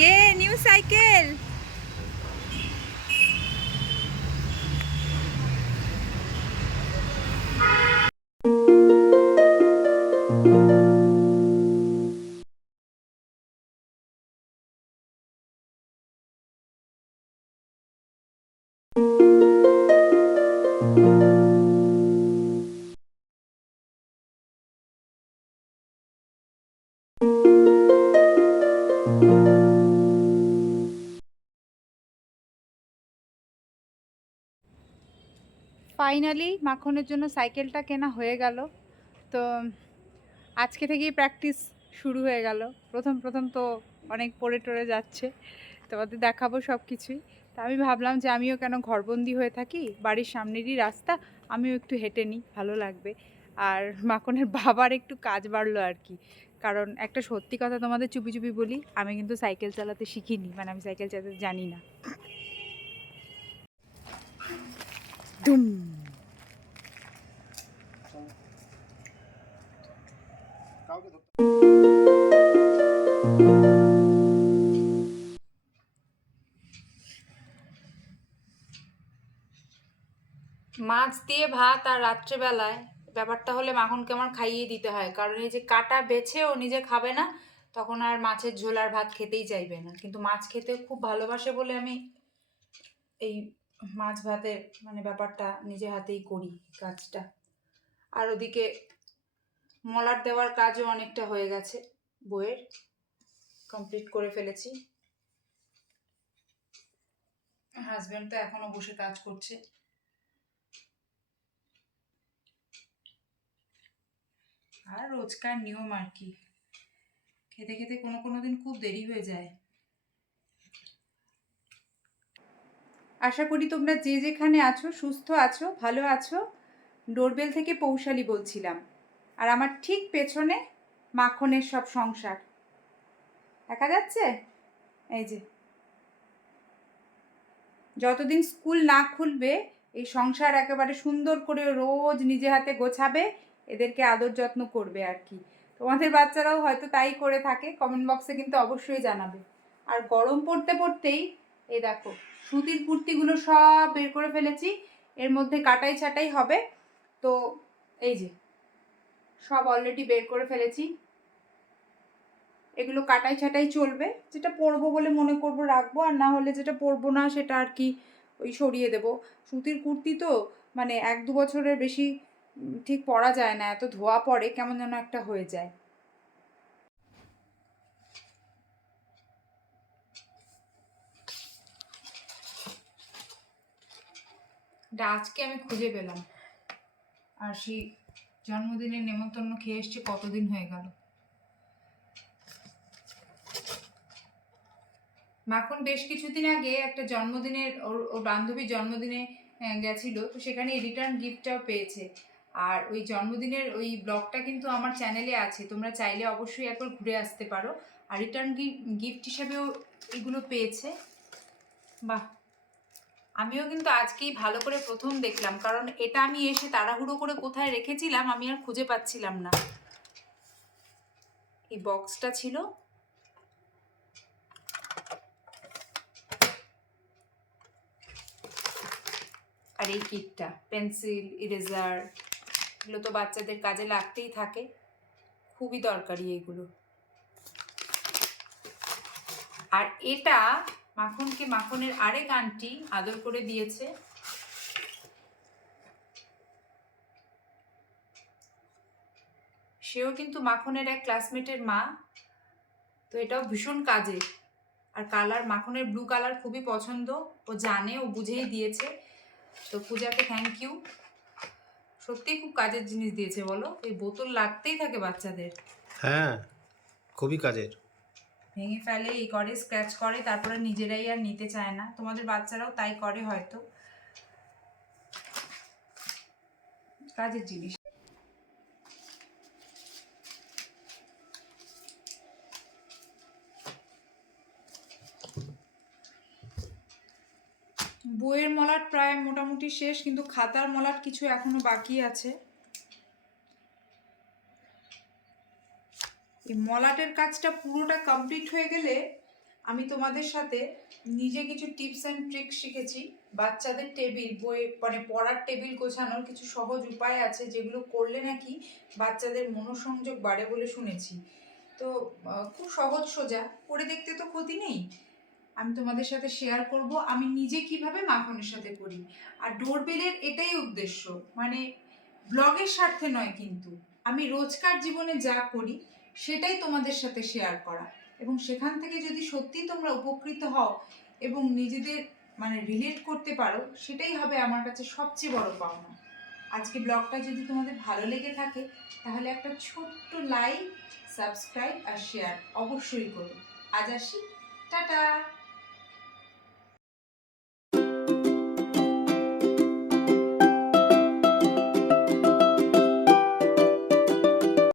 ये new cycle. Finally মাখনের জন্য সাইকেলটা কেনা হয়ে গেল। তো আজকে থেকেই প্র্যাকটিস শুরু হয়ে গেল। প্রথম প্রথম তো অনেক পড়ে টরে যাচ্ছে, তোমাদের দেখাবো সব কিছুই। তা আমি ভাবলাম যে আমিও কেন ঘরবন্দি হয়ে থাকি, বাড়ির সামনেরই রাস্তা, আমিও একটু হেঁটে নিই, ভালো লাগবে। আর মাখনের বাবার একটু কাজ বাড়লো আর কি। কারণ একটা সত্যি কথা তোমাদের চুপি চুপি বলি, আমি কিন্তু সাইকেল চালাতে শিখিনি, মানে আমি সাইকেল চালাতে জানি না। দুম। মাছ দিয়ে ভাত আর রাত্রেবেলায় ব্যাপারটা হলে মাখনকে আমার খাইয়ে দিতে হয়, কারণ এই যে কাটা বেছে ও নিজে খাবে না, তখন আর মাছের ঝোল আর ভাত খেতেই চাইবে না। কিন্তু মাছ খেতে খুব ভালোবাসে বলে আমি এই মাছ ভাতের মানে ব্যাপারটা নিজে হাতেই করি কাজটা। আর ওদিকে মলাট দেওয়ার কাজও অনেকটা হয়ে গেছে, বইয়ের কমপ্লিট করে ফেলেছি। হাজব্যান্ড তো এখনো বসে কাজ করছে। আর রোজকার নিয়ম আর কি, খেতে খেতে কোনো কোনো দিন খুব দেরি হয়ে যায়। আশা করি তোমরা যে যেখানে আছো সুস্থ আছো, ভালো আছো। ডোরবেল থেকে পৌশালী বলছিলাম। আর আমার ঠিক পেছনে মাখনের সব সংসার দেখা যাচ্ছে। এই যে যতদিন স্কুল না খুলবে এই সংসার একেবারে সুন্দর করে রোজ নিজে হাতে গোছাবে, এদেরকে আদর যত্ন করবে আর কি। তোমাদের বাচ্চারাও হয়তো তাই করে থাকে, কমেন্ট বক্সে কিন্তু অবশ্যই জানাবে। আর গরম পড়তে পড়তেই এই দেখো সুতির কুর্তিগুলো সব বের করে ফেলেছি, এর মধ্যে কাটাই ছাটাই হবে। তো এই যে সব অলরেডি বের করে ফেলেছি, এগুলো কাটাই ছাটাই চলবে। যেটা পরবো বলে মনে করবো রাখবো, আর না হলে যেটা পরবো না সেটা আর কি ওই সরিয়ে দেবো। সুতির কুর্তি তো মানে 1-2 বছরের বেশি ঠিক পরা যায় না, এত ধোয়া পড়ে কেমন যেন একটা হয়ে যায়। এটা আজকে আমি খুঁজে পেলাম, আর সেই জন্মদিনের নেমন্তন্ন খেয়ে এসছে কতদিন হয়ে গেল। মাখন বেশ কিছুদিন আগে একটা জন্মদিনের ওর বান্ধবীর জন্মদিনে গেছিল, তো সেখানে রিটার্ন গিফটটাও পেয়েছে। আর ওই জন্মদিনের ওই ব্লগটা কিন্তু আমার চ্যানেলে আছে, তোমরা চাইলে অবশ্যই একবার ঘুরে আসতে পারো। আর রিটার্ন গিফট হিসাবেও এগুলো পেয়েছে। বাহ, আমিও কিন্তু আজকেই ভালো করে প্রথম দেখলাম, কারণ এটা আমি এসে তাড়াহুড়ো করে কোথায় রেখেছিলাম আমি আর খুঁজে পাচ্ছিলাম না। এই বক্সটা ছিল, আর এই কিটটা পেন্সিল ইরেজার, এগুলো তো বাচ্চাদের কাজে লাগতেই থাকে, খুবই দরকারি এগুলো। আর এটা মাখনকে মাখনের আরেক আন্টি আদর করে দিয়েছে। সেও কিন্তু মাখনের এক ক্লাসমেটের মা, তো এটাও ভীষণ কাজের। আর কালার মাখনের ব্লু কালার খুবই পছন্দ, ও জানে, ও বুঝেই দিয়েছে। তো পূজাকে থ্যাংক ইউ, সত্যিই খুব কাজের জিনিস দিয়েছে বলো। এই বোতল লাগতেই থাকে বাচ্চাদের। হ্যাঁ, খুবই কাজের। ভেঙে ফেলে, এই করে, স্ক্র্যাচ করে, তারপরে নিজেরাই আর নিতে চায় না। তোমাদের বাচ্চারাও তাই করে হয়তো, কাজের জিনিস। বইয়ের মলাট প্রায় মোটামুটি শেষ, কিন্তু খাতার মলাট কিছু এখনো বাকি আছে। এই মলাটের কাজটা পুরোটা কমপ্লিট হয়ে গেলে আমি তোমাদের সাথে নিজে কিছু টিপস অ্যান্ড ট্রিক্স শিখেছি। বাচ্চাদের টেবিল বই মানে পড়ার টেবিল গোছানোর কিছু সহজ উপায় আছে, যেগুলো করলে নাকি বাচ্চাদের মনোসংযোগ বাড়ে বলে শুনেছি। তো খুব সহজ সোজা, করে দেখতে তো ক্ষতি নেই। আমি তোমাদের সাথে শেয়ার করব আমি নিজে কিভাবে মাখনের সাথে করি। আর ডোরবেলের এটাই উদ্দেশ্য, মানে ব্লগের স্বার্থে নয়, কিন্তু আমি রোজকার জীবনে যা করি সেটাই তোমাদের সাথে শেয়ার করা, এবং সেখান থেকে যদি সত্যি তোমরা উপকৃত হও এবং নিজেদের মানে রিলেট করতে পারো, সেটাই হবে আমার কাছে সবচেয়ে বড় পাওনা। আজকে ব্লগটা যদি তোমাদের ভালো লেগে থাকে তাহলে একটা ছোট্ট লাইক, সাবস্ক্রাইব আর শেয়ার অবশ্যই করো। আজ আসি, টাটা।